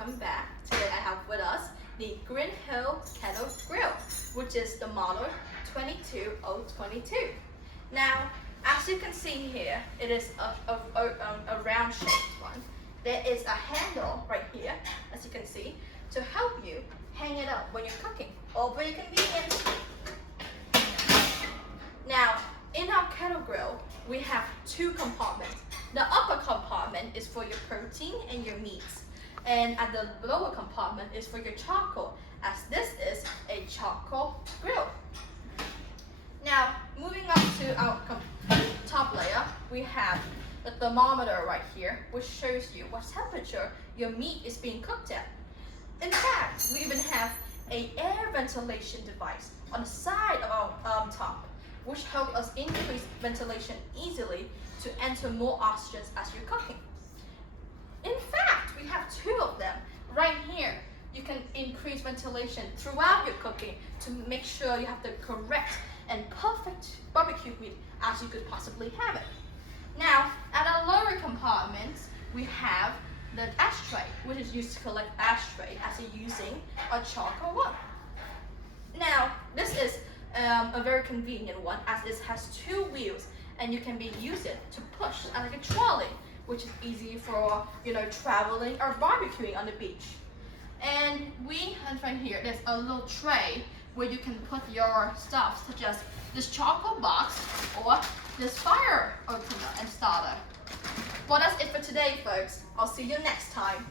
welcome back. Today I have with us the Green Hill Kettle Grill, which is the model 22022. Now, as you can see here, it is a round shaped one. There is a handle right here, as you can see, to help you hang it up when you're cooking, or for your convenience. Now, in our kettle grill, we have two compartments. The upper compartment is for your protein and your meats, and at the lower compartment is for your charcoal, as this is a charcoal grill. Now, moving up to our top layer, we have the thermometer right here, which shows you what temperature your meat is being cooked at. In fact, we even have an air ventilation device on the side of our top, which helps us increase ventilation easily to enter more oxygen as you're cooking. In fact, we have two of them right here. You can increase ventilation throughout your cooking to make sure you have the correct and perfect barbecue meat as you could possibly have it. Now, at our lower compartments, we have the ashtray, which is used to collect ashtray as you're using a charcoal one. Now, this is a very convenient one, as this has two wheels and you can use it to push like a trolley, which is easy for traveling or barbecuing on the beach. And right here, there's a little tray where you can put your stuff, such as this charcoal box or this fire opener and starter. Well, that's it for today, folks. I'll see you next time.